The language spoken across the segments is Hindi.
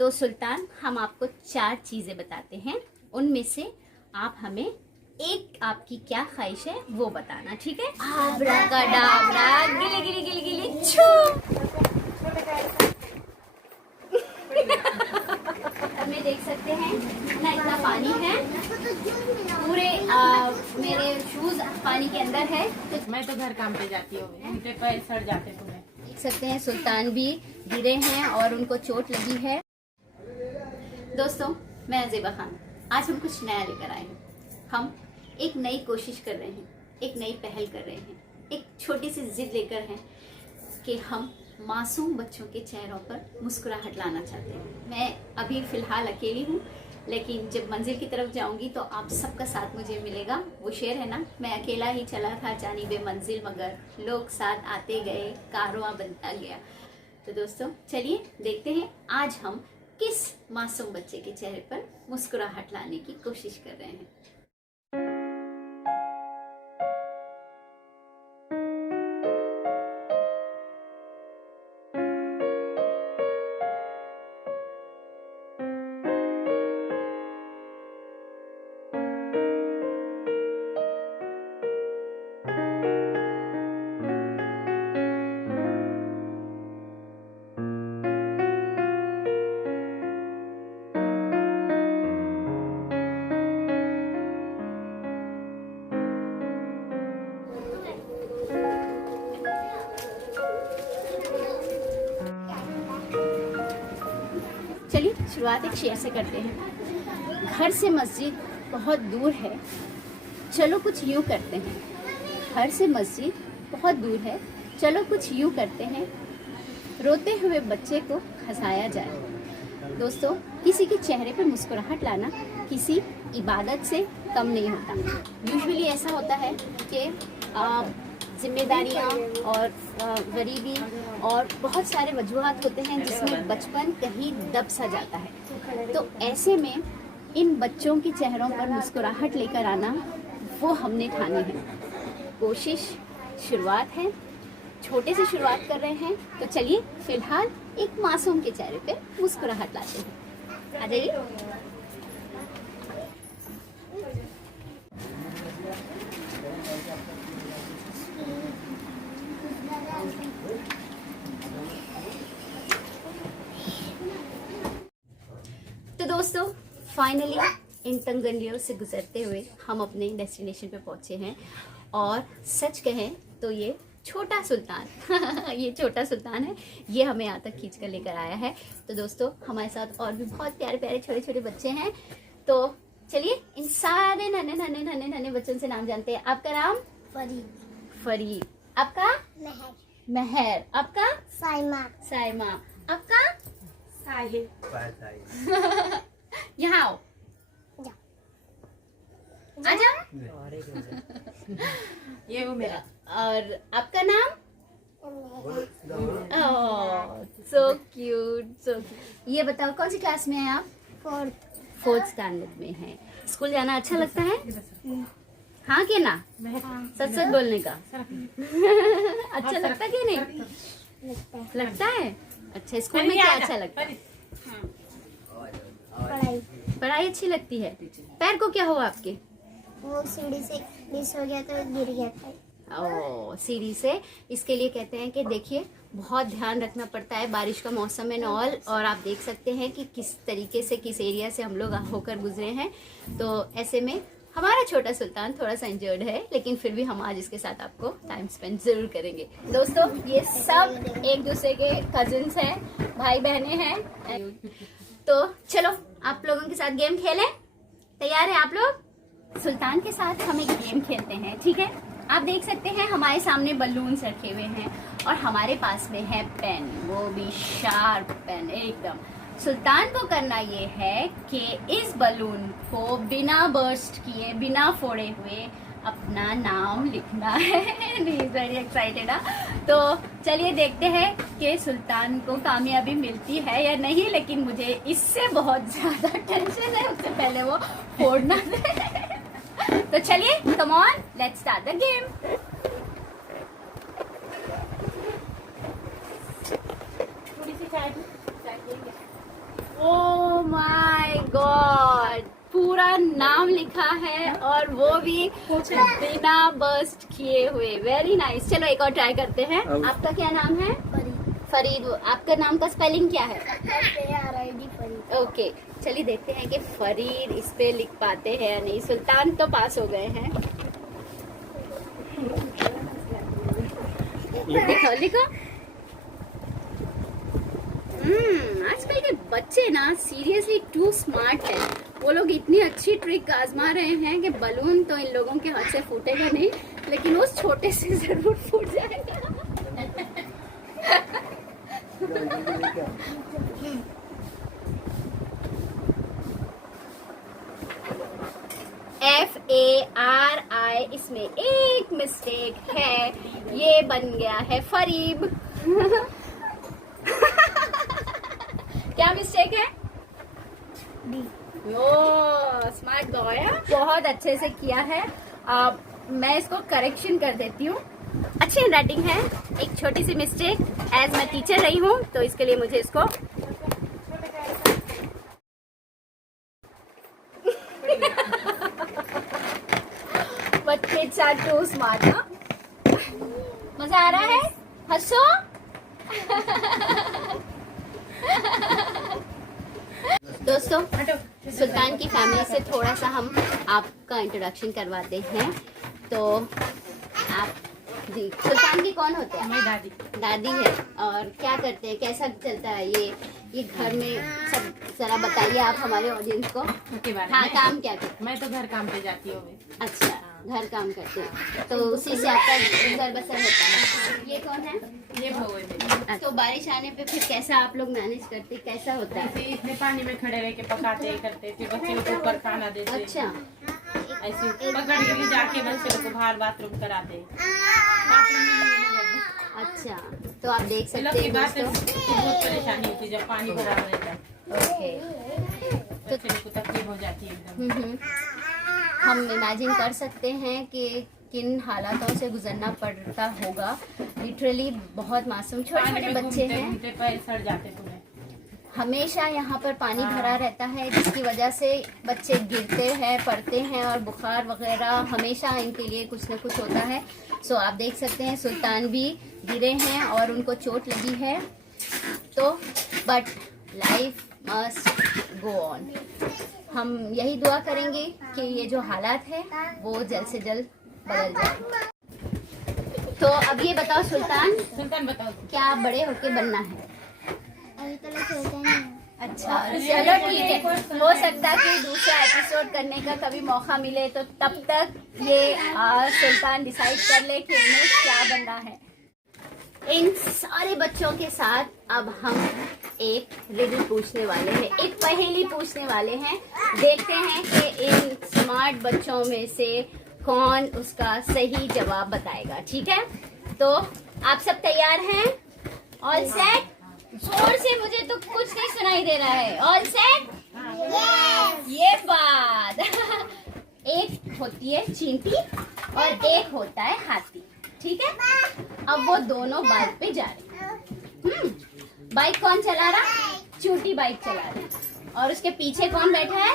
तो सुल्तान, हम आपको 4 चीजें बताते हैं, उनमें से आप हमें एक आपकी क्या ख्वाहिश है वो बताना, ठीक है? आब्राकाडाब्रा, गिली गिली गिली गिली छू। हमें देख सकते हैं ना, इतना पानी है, पूरे मेरे शूज पानी के अंदर है। तो मैं तो घर काम पे जाती हूँ, उनके पैर सड़ जाते पूरे। देख सकते हैं सुल्तान भी गिरे हैं और उनको चोट लगी है। दोस्तों, मैं अज़ेबा खान, आज हम कुछ नया लेकर आए हैं। हम एक नई कोशिश कर रहे हैं, एक नई पहल कर रहे हैं, एक छोटी सी जिद लेकर हैं कि हम मासूम बच्चों के चेहरों पर मुस्कुराहट लाना चाहते हैं। मैं अभी फ़िलहाल अकेली हूँ, लेकिन जब मंजिल की तरफ जाऊंगी तो आप सबका साथ मुझे मिलेगा। वो शेर है ना, मैं अकेला ही चला था जानिबे मंजिल, मगर लोग साथ आते गए, कारवां बनता गया। तो दोस्तों, चलिए देखते हैं आज हम किस मासूम बच्चे के चेहरे पर मुस्कुराहट लाने की कोशिश कर रहे हैं। चलिए शुरुआत एक शेर से करते हैं। घर से मस्जिद बहुत दूर है, चलो कुछ यूँ करते हैं। घर से मस्जिद बहुत दूर है, चलो कुछ यूँ करते हैं। रोते हुए बच्चे को हंसाया जाए। दोस्तों, किसी के चेहरे पर मुस्कुराहट लाना किसी इबादत से कम नहीं होता। यूजुअली ऐसा होता है कि जिम्मेदारियाँ और गरीबी और बहुत सारे वजूहात होते हैं जिसमें बचपन कहीं दब सा जाता है। तो ऐसे में इन बच्चों के चेहरों पर मुस्कुराहट लेकर आना, वो हमने ठानी है। कोशिश शुरुआत है, छोटे से शुरुआत कर रहे हैं। तो चलिए फिलहाल एक मासूम के चेहरे पे मुस्कुराहट लाते हैं। आ जाइए। तो दोस्तों, फाइनली इन तंगलियों से गुजरते हुए हम अपने डेस्टिनेशन पे पहुंचे हैं। और सच कहें तो ये छोटा सुल्तान ये छोटा सुल्तान है, ये हमें यहाँ तक खींच कर लेकर आया है। तो दोस्तों, हमारे साथ और भी बहुत प्यारे प्यारे छोटे छोटे बच्चे हैं। तो चलिए इन सारे नन्हे नन्हे नन्हे नन्हे बच्चों से नाम जानते हैं। आपका नाम? फरीद। फरीद। आपका? महर। महर। आपका? साइमा। साइमा। आपका? साहिल। यहाँ आओ, आ जाओ। ये वो मेरा। और आपका नाम? So cute, so cute. ये बताओ कौन सी क्लास में हैं आप? फोर्थ स्टैंडर्ड में हैं। स्कूल जाना अच्छा लगता है? हाँ कि ना? सच सच बोलने का अच्छा लगता कि नहीं लगता है? अच्छा, स्कूल में क्या अच्छा लगता है? पढ़ाई। पढ़ाई अच्छी लगती है। पैर को क्या हुआ आपके? वो सीढ़ी से मिस हो गया तो गिर गया था। ओ, सीढ़ी से। इसके लिए कहते हैं कि देखिए, बहुत ध्यान रखना पड़ता है, बारिश का मौसम है नॉल। और आप देख सकते हैं कि किस तरीके से, किस एरिया से हम लोग होकर गुजरे हैं। तो ऐसे में हमारा छोटा सुल्तान थोड़ा सा इंजर्ड है, लेकिन फिर भी हम आज इसके साथ आपको टाइम स्पेंड जरूर करेंगे। दोस्तों, ये सब एक दूसरे के कजिन्स हैं, भाई बहने हैं। तो चलो आप लोगों के साथ गेम खेलें। तैयार है आप लोग? सुल्तान के साथ हम एक गेम खेलते हैं, ठीक है? आप देख सकते हैं हमारे सामने बलून्स रखे हुए हैं और हमारे पास में है पेन, वो भी शार्प पेन एकदम। सुल्तान को करना ये है कि इस बलून को बिना बर्स्ट किए, बिना फोड़े हुए अपना नाम लिखना है। Very excited. तो चलिए देखते हैं कि सुल्तान को कामयाबी मिलती है या नहीं, लेकिन मुझे इससे बहुत ज्यादा टेंशन है, उससे पहले वो फोड़ना दे। तो चलिए, come on, let's start the game. थोड़ी सी चाय। ओ गॉड, पूरा नाम लिखा है और वो भी बिना बस्ट किए हुए। Very nice. चलो एक और ट्राई करते हैं। आपका क्या नाम है? फरीद। आपका नाम का स्पेलिंग क्या है? ओके, चलिए देखते हैं कि फरीद इस पे लिख पाते हैं या नहीं। सुल्तान तो पास हो गए हैं। लिखो लिखो। आजकल के बच्चे ना सीरियसली टू स्मार्ट है। वो लोग इतनी अच्छी ट्रिक आजमा रहे हैं कि बलून तो इन लोगों के हाथ से फूटेगा नहीं, लेकिन उस छोटे से जरूर फूट जाएगा। FARI, इसमें एक मिस्टेक है, ये बन गया है फरीब। क्या मिस्टेक है? ओ स्मार्ट बॉय, बहुत अच्छे से किया है। मैं इसको करेक्शन कर देती हूँ। अच्छी हैंडराइटिंग है, एक छोटी सी मिस्टेक। एज मैं टीचर रही हूँ तो इसके लिए मुझे इसको But kids are too smart, ना? मजा आ रहा है? हंसो। दोस्तों, सुल्तान की फैमिली से थोड़ा सा हम आपका इंट्रोडक्शन करवाते हैं। तो आप जी, सुल्तान की कौन होते हैं? मेरी दादी। दादी है। और क्या करते हैं, कैसा चलता है ये घर में सब? जरा बताइए आप हमारे ऑडियंस को। के बारे हाँ, में काम क्या करते मैं तो घर काम पे जाती हूँ। हैं? अच्छा, घर काम करते हैं, तो उसी से आपका गुजर बसर होता है। ये कौन है? ये भगोई मेरी। तो बारिश आने पे फिर कैसा आप लोग मैनेज करते, कैसा होता है? ऐसे इतने पानी में खड़े रह के पकाते करते, फिर बच्चे को ऊपर खाना देते। अच्छा, ऐसे पकड़ के भी जाके बच्चे को बाहर बाथरूम कराते। बाथरूम में नहीं है घर में। अच्छा, तो आप देख लोग सकते की हैं बात दोस्तों। बहुत परेशानी होती है जब पानी भरा रहता है। ओके, बच्चे को तकलीफ हो जाती है एकदम। हम इमेजिन कर सकते हैं कि किन हालातों से गुजरना पड़ता होगा। लिटरली बहुत मासूम छोटे पानी छोटे में बच्चे घूमते हैं। घूमते पैर सड़ जाते पूरे। हमेशा यहाँ पर पानी भरा रहता है, जिसकी वजह से बच्चे गिरते हैं, पड़ते हैं और बुखार वगैरह हमेशा इनके लिए कुछ न कुछ होता है। सो आप देख सकते हैं सुल्तान भी गिरे हैं और उनको चोट लगी है। तो but life must go on. हम यही दुआ करेंगे कि ये जो हालात है वो जल्द से जल्द बदल जाए। तो अब ये बताओ सुल्तान बताओ। क्या बड़े होके बनना है? अभी तो लोग खेलते नहीं हैं। अच्छा, चलो ठीक है। हो सकता है कि दूसरा एपिसोड करने का कभी मौका मिले, तो तब तक ये सुल्तान डिसाइड कर ले कि इन्हें क्या बनना है। इन सारे बच्चों के साथ अब हम एक रिडल पूछने वाले हैं, एक पहेली पूछने वाले हैं। देखते हैं कि इन स्मार्ट बच्चों में से कौन उसका सही जवाब बताएगा। ठीक है, तो आप सब तैयार हैं? All set? जोर से, मुझे तो कुछ नहीं सुनाई दे रहा है। All set? ये बात। एक होती है चींटी और एक होता है हाथी। ठीक है, अब वो दोनों बाइक पे जा रहे। बाइक कौन चला रहा? चींटी बाइक चला रही और उसके पीछे कौन बैठा है?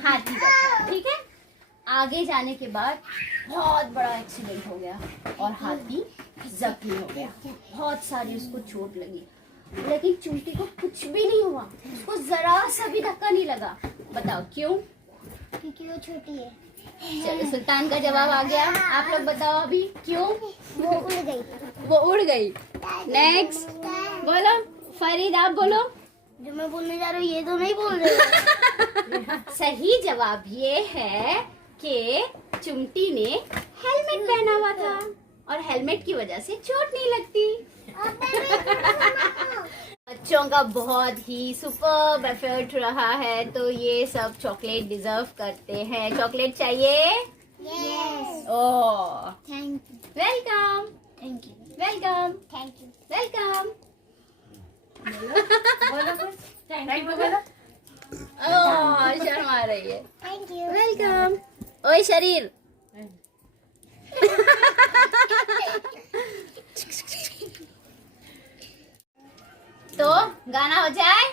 हाथी बैठा है। ठीक है, आगे जाने के बाद बहुत बड़ा एक्सीडेंट हो गया और हाथी जख्मी हो गया। बहुत सारी उसको चोट लगी, लेकिन चींटी को कुछ भी नहीं हुआ। उसको जरा सा भी धक्का नहीं लगा। बताओ क्यों? क्योंकि वो छोटी है। चलो, सुल्तान का जवाब आ गया। आप लोग बताओ अभी क्यों? वो उड़ गई। वो उड़ गई। नेक्स्ट बोलो, फरीद आप बोलो। जो मैं बोलने जा रही हूँ ये तो नहीं बोल रहे। सही जवाब ये है कि चिमटी ने हेलमेट पहना हुआ था और हेलमेट की वजह से चोट नहीं लगती। बच्चों का बहुत ही सुपर्ब एफर्ट रहा है, तो ये सब चॉकलेट डिजर्व करते हैं। चॉकलेट चाहिए? Yes. Oh, thank you. Welcome thank you. Welcome thank you. Welcome. बोलो कुछ। थैंक यू बोलो। ओह, शर्मा रही है। Thank you. वेलकम। ओए शरीर। तो गाना हो जाए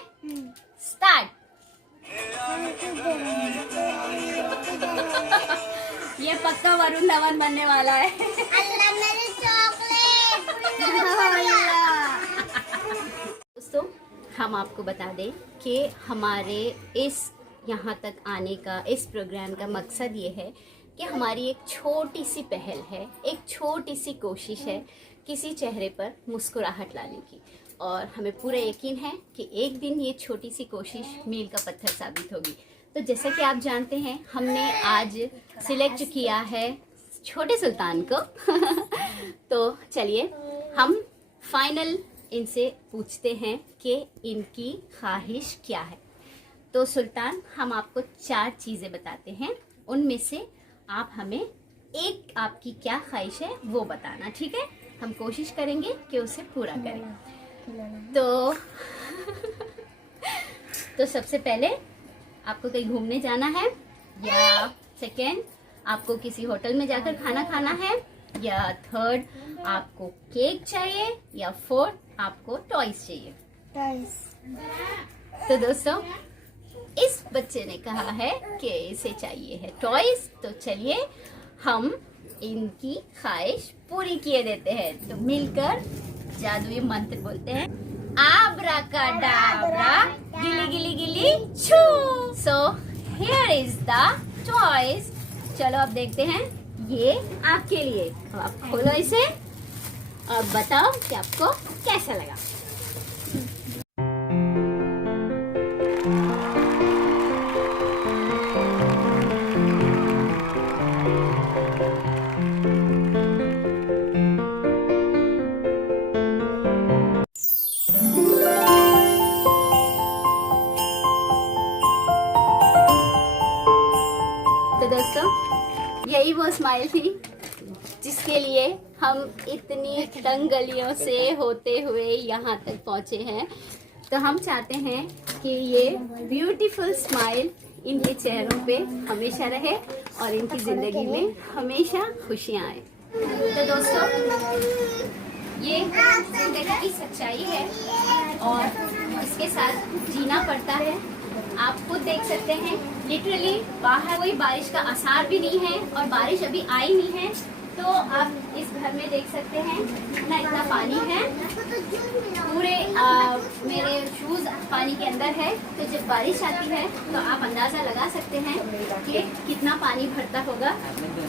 स्टार्ट। पक्का वरुण धवन बनने वाला है। अल्लाह मेरी चॉकलेट। दोस्तों हम आपको बता दें कि हमारे इस यहाँ तक आने का, इस प्रोग्राम का मकसद ये है कि हमारी एक छोटी सी पहल है, एक छोटी सी कोशिश है किसी चेहरे पर मुस्कुराहट लाने की, और हमें पूरा यकीन है कि एक दिन ये छोटी सी कोशिश मील का पत्थर साबित होगी। तो जैसा कि आप जानते हैं, हमने आज सिलेक्ट किया है छोटे सुल्तान को तो चलिए हम फाइनल इनसे पूछते हैं कि इनकी ख्वाहिश क्या है। तो सुल्तान, हम आपको 4 चीज़ें बताते हैं, उनमें से आप हमें एक आपकी क्या ख्वाहिश है वो बताना, ठीक है? हम कोशिश करेंगे कि उसे पूरा करें। तो सबसे पहले आपको कहीं घूमने जाना है, या सेकेंड आपको किसी होटल में जाकर खाना खाना है, या थर्ड आपको केक चाहिए, या फोर्थ आपको टॉयज चाहिए। तो दोस्तों इस बच्चे ने कहा है कि इसे चाहिए है टॉयज, तो चलिए हम इनकी ख्वाहिश पूरी किए देते हैं। तो मिलकर जादुई मंत्र बोलते हैं, आब्राकाडाब्रा गिली गिली गिली छू। So here is the toys. चलो अब देखते हैं, ये आपके लिए। अब आप खोलो इसे और बताओ कि आपको कैसा लगा। तो दोस्तों यही वो स्माइल थी जिसके लिए हम इतनी तंग गलियों से होते हुए यहाँ तक पहुँचे हैं। तो हम चाहते हैं कि ये ब्यूटीफुल स्माइल इनके चेहरों पे हमेशा रहे और इनकी ज़िंदगी में हमेशा खुशियाँ आए। तो दोस्तों ये ज़िंदगी की सच्चाई है और इसके साथ जीना पड़ता है। आप खुद देख सकते हैं, लिटरली बाहर कोई बारिश का आसार भी नहीं है और बारिश अभी आई नहीं है। तो आप इस घर में देख सकते हैं इतना पानी है, पूरे मेरे शूज पानी के अंदर है। तो जब बारिश आती है तो आप अंदाज़ा लगा सकते हैं कि कितना पानी भरता होगा,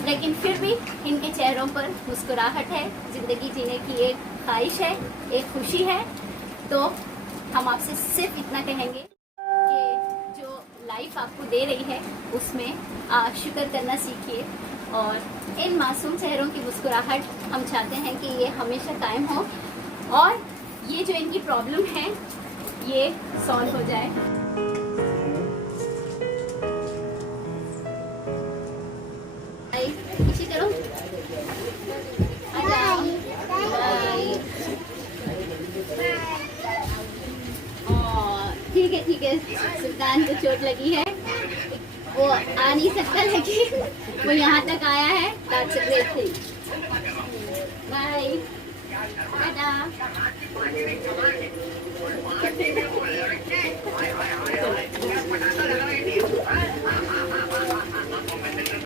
लेकिन फिर भी इनके चेहरों पर मुस्कुराहट है, ज़िंदगी जीने की एक ख्वाहिश है, एक खुशी है। तो हम आपसे सिर्फ इतना कहेंगे कि जो लाइफ आपको दे रही है उसमें शुक्र करना सीखिए, और इन मासूम चेहरों की मुस्कुराहट हम चाहते हैं कि ये हमेशा कायम हो और ये जो इनकी प्रॉब्लम है ये सॉल्व हो जाए। इसी करो, ठीक है, सुल्तान को चोट लगी है, वो आ नहीं सकता, लेकिन वो यहाँ तक आया है। That's a great thing. Bye. Ta-da.